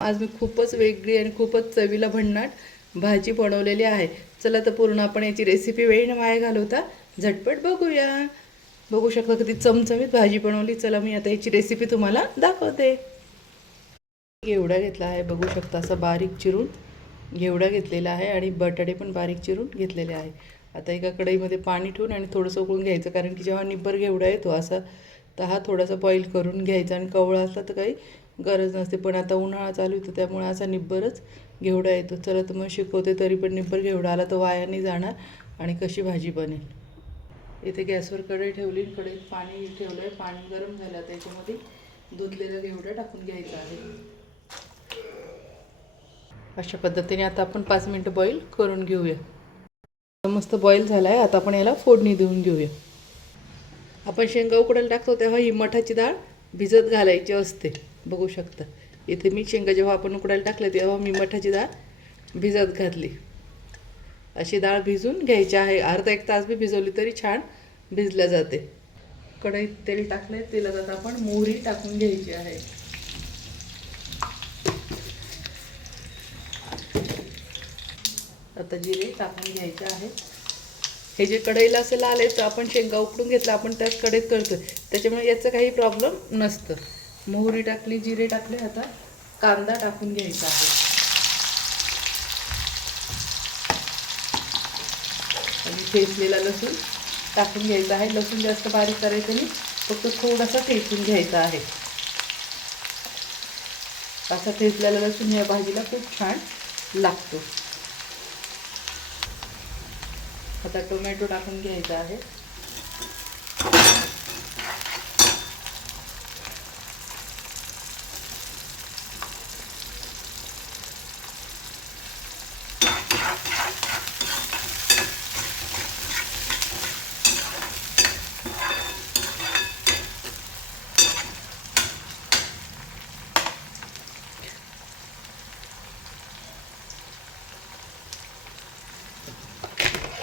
आज मी खूपच वेगळी आणि खूपच चवीला भन्नाट भाजी बनवलेली आहे. चला तर पूर्ण आपण याची रेसिपी वेळ न वाया घालवता झटपट बघूया. बघू शकता किती चमचमीत भाजी बनवली. चला मी आता याची रेसिपी तुम्हाला दाखवते. घेवडा घेतला आहे, बघू शकता असं बारीक चिरून घेवडा घेतलेला आहे आणि बटाटे पण बारीक चिरून घेतलेले आहे. आता एका कढईमध्ये पाणी ठेवून आणि थोडंसं उकळून घ्यायचं, कारण की जेव्हा निब्बर घेवडा येतो असा तर हा थोडासा बॉईल करून घ्यायचा आणि कवळा असला तर काही गरज नसते. पण आता उन्हाळा चालू होतो त्यामुळे असा निब्बरच घेवडा येतो. चला तर मग शिकवते, तरी पण निब्बर घेवडा आला तर वाया नाही जाणार आणि कशी भाजी बनेल. इथे गॅसवर कढई ठेवली, कढईत पाणी ठेवलं आहे. पाणी गरम झालं, त्याच्यामध्ये धुतलेला घेवडा टाकून घ्यायचा आहे. अशा पद्धतीने आता आपण 5 मिनटं बॉईल करून घेऊया. मस्त बॉईल झाला आहे. आता आपण याला फोडणी देऊन घेऊया. आपण शेंगा उकडायला टाकतो तेव्हा ही मठाची डाळ भिजत घालायची असते. बघू शकता इथे मी शेंगा जेव्हा आपण उकडायला टाकले तेव्हा मी मठाची डाळ भिजत घातली. अशी डाळ भिजून घ्यायची आहे. अर्धा एक तास बी भिजवली तरी छान भिजल्या जाते. कढईत तेल टाकले, तेलात आता आपण मोहरी टाकून घ्यायची आहे. आता जिरे टाकून घ्यायचे आहे. हे जे कढईला असं लाल आहे तर आपण शेंगा उकडून घेतला, आपण त्याच कढईत करतोय त्याच्यामुळे याचं काही प्रॉब्लेम नसतं. मोहरी टाकली, जिरे टाकले. आता कांदा टाकून घ्यायचा आहे आणि ठेचलेला लसूण टाकून घ्यायचा आहे. लसूण जास्त बारीक करायचं नाही, फक्त थोडासा ठेचून घ्यायचा आहे. असा ठेचलेला लसूण या भाजीला खूप छान लागतो. आता टोमॅटो टाकून घ्यायचा आहे.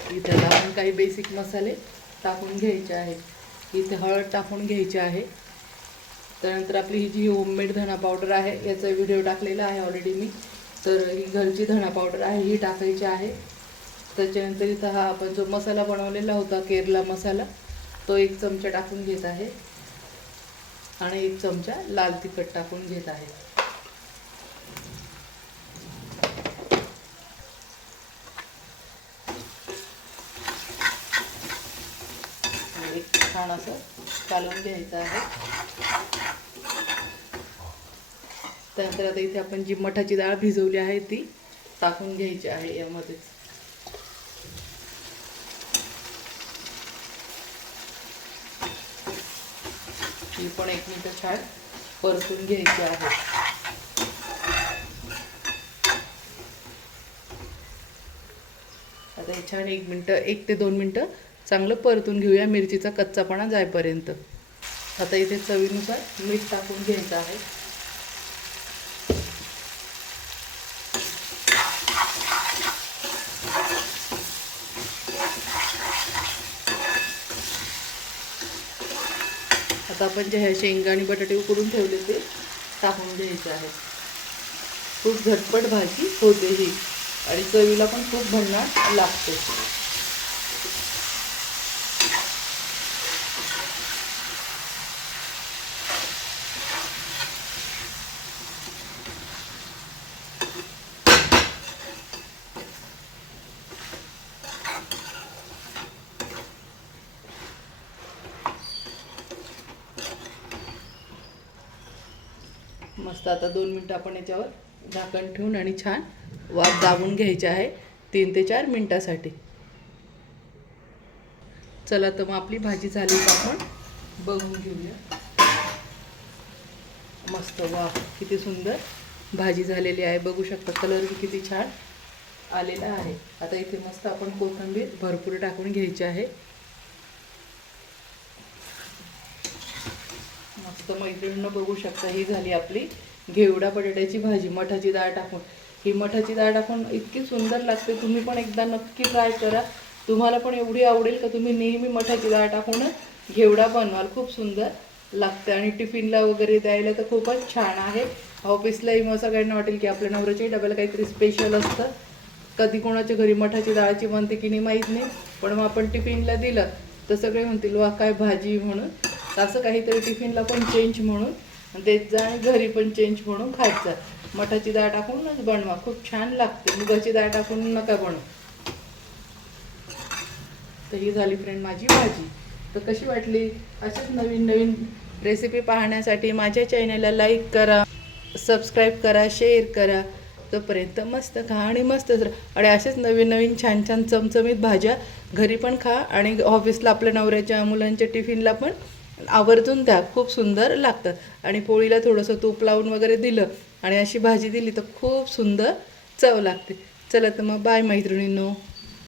इथे आपण काही बेसिक मसाले टाकून घ्यायचे आहेत. इथे हळद टाकून घ्यायची आहे. त्यानंतर आपली ही जी होममेड धना पावडर आहे याचा व्हिडिओ टाकलेला आहे ऑलरेडी मी, तर ही घरची धना पावडर आहे ही टाकायची आहे. त्याच्यानंतर इथं हा आपण जो मसाला बनवलेला होता केरला मसाला तो 1 चमचा टाकून घेत आहे आणि 1 चमचा लाल तिखट टाकून घेत आहे. छान असं कालवून घ्यायचं आहे. त्यानंतर आता इथे आपण जी मठाची डाळ भिजवली आहे ती टाकून घ्यायची आहे यामध्ये. ही पण 1 मिनिट छान परतून घ्यायची आहे. आता हे छान 1 ते 2 मिनिटं चांगलं परतून घेऊया, मिरचीचा कच्चापणा जाईपर्यंत. आता इथे चवीनुसार मीठ टाकून घ्यायचं आहे. आता आपण जे शेंगा आणि बटाटे उकडून ठेवले ते टाकून घ्यायचे आहे. खूप झटपट भाजी होते ही आणि चवीला पण खूप भन्नाट लागते. मस्त आता 2 मिनिटं आपण याच्यावर झाकण ठेवून आणि छान वाफ दाबून घ्यायची आहे 3 ते 4 मिनिटासाठी. चला तर मग आपली भाजी झाली तर आपण बघून घेऊया. मस्त, वा किती सुंदर भाजी झालेली आहे. बघू शकता कलर भी किती छान आलेला आहे. आता इथे मस्त आपण कोथिंबीर भरपूर टाकून घ्यायची आहे. मस्त मैत्रिणींनो बघू शकता ही झाली आपली घेवडा बटाट्याची भाजी मठाची डाळ टाकून. ही मठाची डाळ टाकून इतकी सुंदर लागते, तुम्ही पण एकदा नक्की ट्राय करा. तुम्हाला पण एवढी आवडेल का तुम्ही नेहमी मठाची डाळ टाकून घेवडा बनवाल. खूप सुंदर लागते आणि टिफिनला वगैरे द्यायला तर खूपच छान आहे. ऑफिसलाही मग सगळ्यांना वाटेल की आपल्या नवऱ्याच्याही डब्याला काहीतरी स्पेशल असतं. कधी कोणाच्या घरी मठाची डाळची बनते की नाही माहीत नाही, पण मग आपण टिफिनला दिलं तर सगळे म्हणतील वा काय भाजी म्हणून. तर असं काहीतरी टिफिनला पण चेंज म्हणून देत जा आणि घरी पण चेंज म्हणून खात जा. मठाची डाळ टाकूनच बनवा, खूप छान लागते. मुगाची डाळ टाकून नका बनवू. तर ही झाली फ्रेंड माझी भाजी. तर कशी वाटली? अशीच नवीन नवीन रेसिपी पाहण्यासाठी माझ्या चॅनलला लाईक करा, सबस्क्राईब करा, शेअर करा. तोपर्यंत मस्त खा आणि मस्तच राहा. आणि असेच नवीन नवीन छान छान चमचमीत भाज्या घरी पण खा आणि ऑफिसला आपल्या नवऱ्याच्या मुलांच्या टिफिनला पण आवर्जून द्या. खूप सुंदर लागतात. आणि पोळीला थोडंसं तूप लावून वगैरे दिलं आणि अशी भाजी दिली तर खूप सुंदर चव लागते. चला तर मग बाय मैत्रिणींनो.